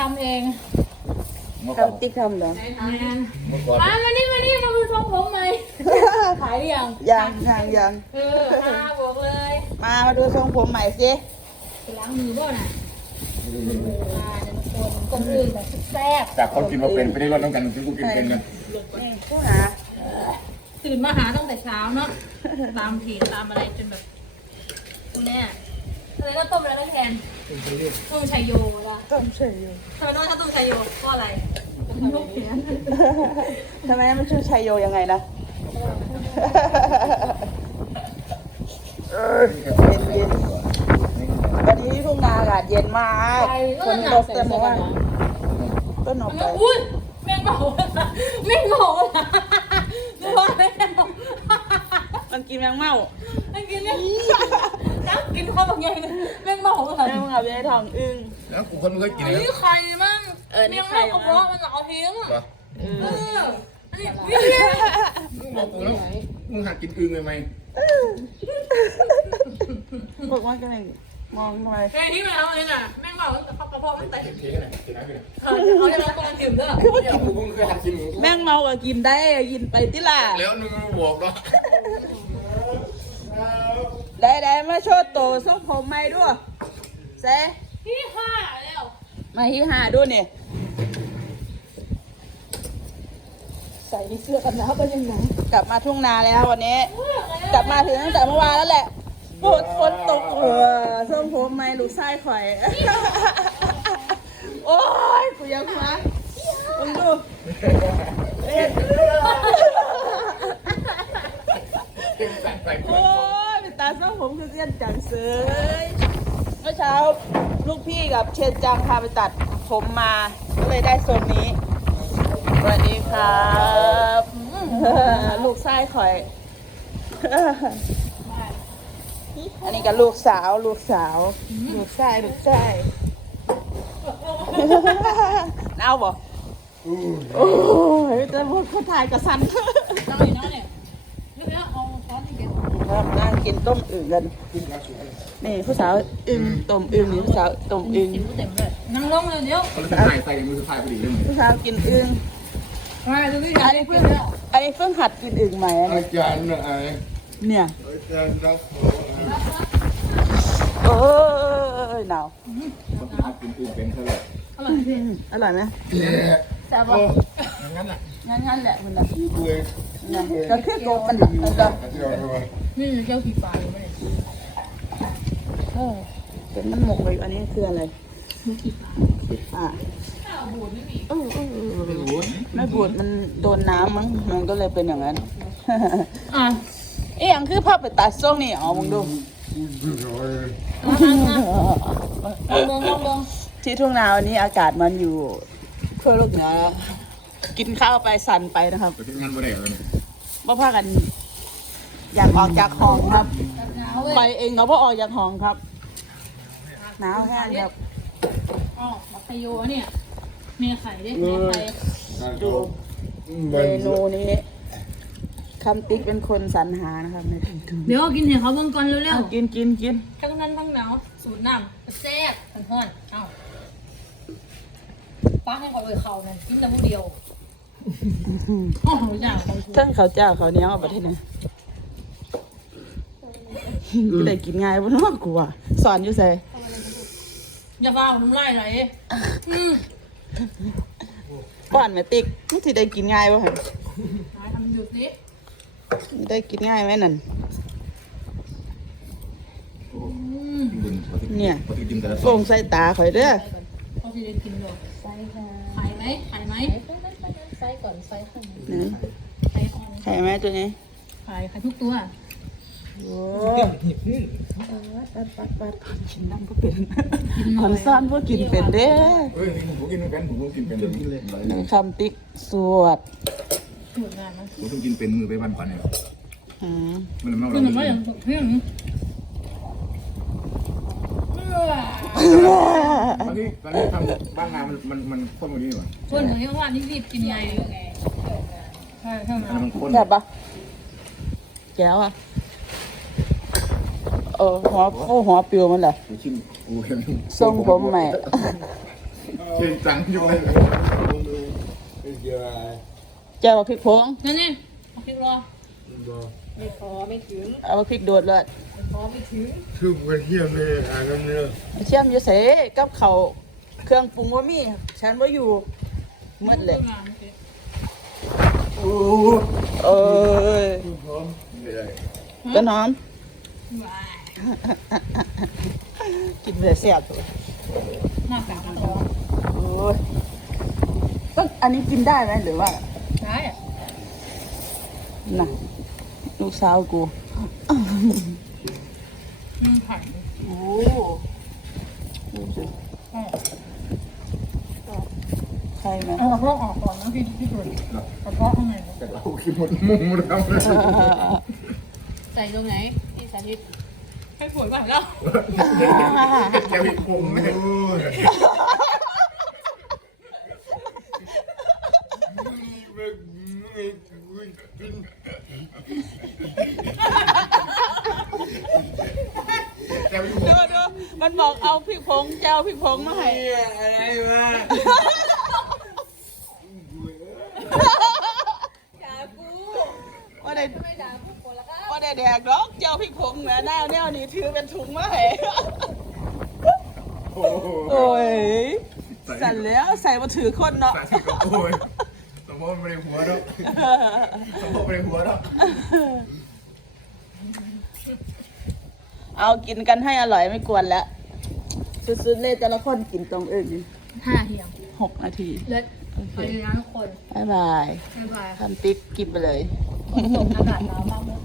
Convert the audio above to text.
ทำเองเมื่อก่อนทำติ๊กทำเหรอแมนเมื่อก่อนมามานี่มานี่มาดูทรงผมไหม ขายหรือยังยังยังยังเออมาบอกเลยมามาดูทรงผมใหม่สิไปล้างมือบ่น่ะมาเดี๋ยวทุกคนก่อนอื่นแบบแซ่บจากคนกินมาเป็นไปได้รอดน้ำกันถึงกูกินเป็นกันนี่ผู้หาตื่นมาหาตั้งแต่เช้าเนาะ ตามเพจตามอะไรจนแบบคุณแม่อะไรก็ต้ มแล้วนะแทนต้มชัยโยละต้องเฉยอยู่ทำไมต้องชอบต้มชัยโยเพราะอะไรลูกเขียนทำไมมันชื่อชัยโยยังไงนะเย็นเย็นวันนี้ทุ่งนาอากาศเย็นมากฝนตกแต่เมื่อวานต้นออกไปอุ้ยแมงเมาแมงเมาดูว่าแมงเมามันกินแมงเม่าไอ้กินเนี่ย น้ำกินข้าวบางอย่างเลยแมงเมาอะไรแมงเม่าอยู่ในท้องอึ่งแล้วกูคนมึงเคยกินอันแล้วนี้ไข่มั่งเออนี่แมงไข่เม่ากระมั้งเพาะมันเอาทิ้งเหรอเอเออออันนี้นี่มึงบอกกูแล้วมึงหัดกินอึ่งเลยไหมบอกว่ากันเองมองทำไมไอ้ที่มันเอาเนี่ยน่ะแมงเมามันกระเพาะกระเพาะมันแตกเทกันไหนเทกันไหนเออเอาเนี่ยเราตอนดื่มเด้อคือว่ากินกูมึงเคยหัดกินหมูแมงเมาก็กินได้กินไปติล่ะแล้วมึงบอกเนาะ ได้ได้มาโชว์โตทรงผมใหม่ด้วยเซที่ห้าแล้วมาฮีหาดูนี่ใส่เสื้อกันหนาวก็ยังไงกลับมาทุ่งนาแล้ววันนี้ กลับมาถึงตั้งแต่เมื่อวานแล้วแหละฝนฝนตกเออทรงผมไม่ลูกไส้ข่อยโอ้ยกูยังมามึงดูเอ๊ะ สั่งใส่ โอ้ยเป็นตาทรงผมคือเสี้ ยนจังเสยเมื่อเช้าลูกพี่กับเชนจังพาไปตัดผมมา ก็เลยได้ทรงนี้ สวัสดีครับลูกไส้ข่อย อันนี้ก็ลูกสาวลูกสาว ลูกชายลูกชายเอาบ่โอ้ยแต่พวกเขาถ่ายกับสันน้อยน้อยเนี่ยนึกแล้วเอาช้อนที่เก็บครับนั่ง กินต้มอึ่งกันนี่ผู้สาวอึ่งต้มอึ่งนี่ผู้สาวต้มอึ่งจิ้มเต็มเลยนั่งลงเลยเดี๋ยวเขาเลยใส่ใส่มือใส่พอดีเลยผู้สาวกินอึ่งมาดูวิธีอันนี้เพิ่งอันนี้เพิ่งหัดกินอึ่งใหม่อันอานี้จารย์ไอ้เนี่ยอาจารย์รักโอ้ยหนาวคนที่หัดกินอึ่งเป็นเท่าไหร่อร่อยสิอร่อยไหมเย้แซ่บโอ้ป่ะอย่างนั้นอะงั้นงั้นแหละคุณนะกูเองก็คือโกมันแบบมันก็เดี๋ยวเดี๋ยว นี่เจ้าขี่ปลาอยู่ไหมเออเป็นมันหมกเลยอันนี้คืออะไรอ่าข้าวบูดไม่มีเออเออเออไม่รู้ไม่บูดมันโดนน้ำมั้งมันก็เลยเป็นอย่างนั้นอะเอ๊ะยังคือภาพไปตัดส่งนี่อ๋อมึงดูลองลองลองที่ทุ่งนาวันนี้อากาศมันอยู่ขั้วโลกเหนือแล้วกินข้าวไปสั่นไปนะครับไปที่งานบ่ได้เลยบ่พากัน อยากออกจากห้องครับหนาวเว้ยไปเองเขาบ่ออกจากห้องครับ หนาวแห้งครับอ๋อมักไคโยเนี่ยเมียไข่ดิเมียไข่ดูเมนูนี้คำติ๊กเป็นคนสรรหานะครับในถึงถึงเดี๋ยวกินเห็ดเขาเบิ่งก่อนเร็วกินกินกินๆทั้งนั้นทั้งหนาวสูตรน้ำแซ่บทั้งห้อนเอ้าป้าให้เขาเลยเขานั่นกินแต่ผู้เดียวโอ้โหอย่างของกูเทั้งเขาวเจ้าเขาวเหนี้ยวประเทศนี้ กูได้กินง่ายบ่เนาะกูอะสอนอยู่ใส่อย่าบ้าน้ำลายไหลอืมป้อนแม่ติ๊กมันสิได้กินง่ายบ่หั่นหาทำดูสิได้กินง่ายไหมนั่นเนี่ยปฏิทินแต่ละสโป่งใส่ตาข่อยเด้อเขาจะได้กินเลยไข่ไข่ไหมไข่ไหมไส้ก่อนไส้ข้างในไหนไข่อ่อนไข่ไหมตัวนี้ไข่ไข่ทุกตัว โอ้ปัดปัดปัดปัดกินน้ำก็เป็นขอนซ่อนพวกกินเป็นเด้อเฮ้ยผมกินเป็นผมกินเป็นเลยนี่คำติ๊กสวดงามนะผมต้องกินเป็นมือไปบ้านก่อนเนี่ยอืมมันเมาคือนว่าเราอย่างเพี้ยตอนนี้ตอนนี้ทำบ้านงานมันมันมันข้นกว่านี้หรอคนเหมือนว่านี่รีบกินไงใช่ใช่ไหมมันข้นแบบปะแก้วอะ เออหัวโอ้หัวปิวมันแหละกูชิมกูเห็นทรงผมใหม่ เชนจังอยู่เลยเจ้าพริกผงนั่นนี่เอาพริกรอไม่พอไม่ถึงเอาพริกโดดเลยไม่พอไม่ถึงทุกวันเที่ยวไม่ได้อ่านกันเลยเชื่อมอยู่เสกับเขาวเครื่องปรุงว่ามี ฉันว่าอยู่มืดเลยงานสิเอ้ยไม่ได้ต้นหอมว้าย กินเลยเสียบตัวหน้ากากมันรอโอ้ยต้องอันนี้กินได้ไหมหรือว่าได้อะน่ะลูกสาวกูอืมผัดโอ้ใครไหมเอากระเพาะออกก่อนนะพี่พี่ตุ๋ยกระเพาะข้างในแต่เราคือหมดมุมหมดแล้วเลยใส่ตรงไหนที่สาธิต ให้ผลไปแล้วแกมีพุงเลยโอ้ยไม่ไม่กินแกมีพุงดูดูมันบอกเอาพริกผงเจ้าพริกผงมาให้เนี่ยอะไรวะ ด่ากู ว่าได้ ไม่ด่าพวกคนละครับ ว่าได้แด กดอกเจ้าพริกผงเหนือหน้าแนวนี้ถือเป็นถุงมาให้โอ้โหโอ้ยสั่นแล้วใส่มาถือคนเนาะสาธิตกับโอ้ยสมมติมันไม่ได้หัวดอกสมมติไม่ได้หัวดอกเอากินกันให้อร่อยไม่กวนแล้วสุดๆเลยแต่ละคนกินตรงอื่นนี่ห้าเทียมหกนาที เลิศโอเค ไปเลยนะทุกคนบ๊ายบายบ๊ายบายทำติ๊กกินไปเลย ฝนตกอากาศหนาวมากเลย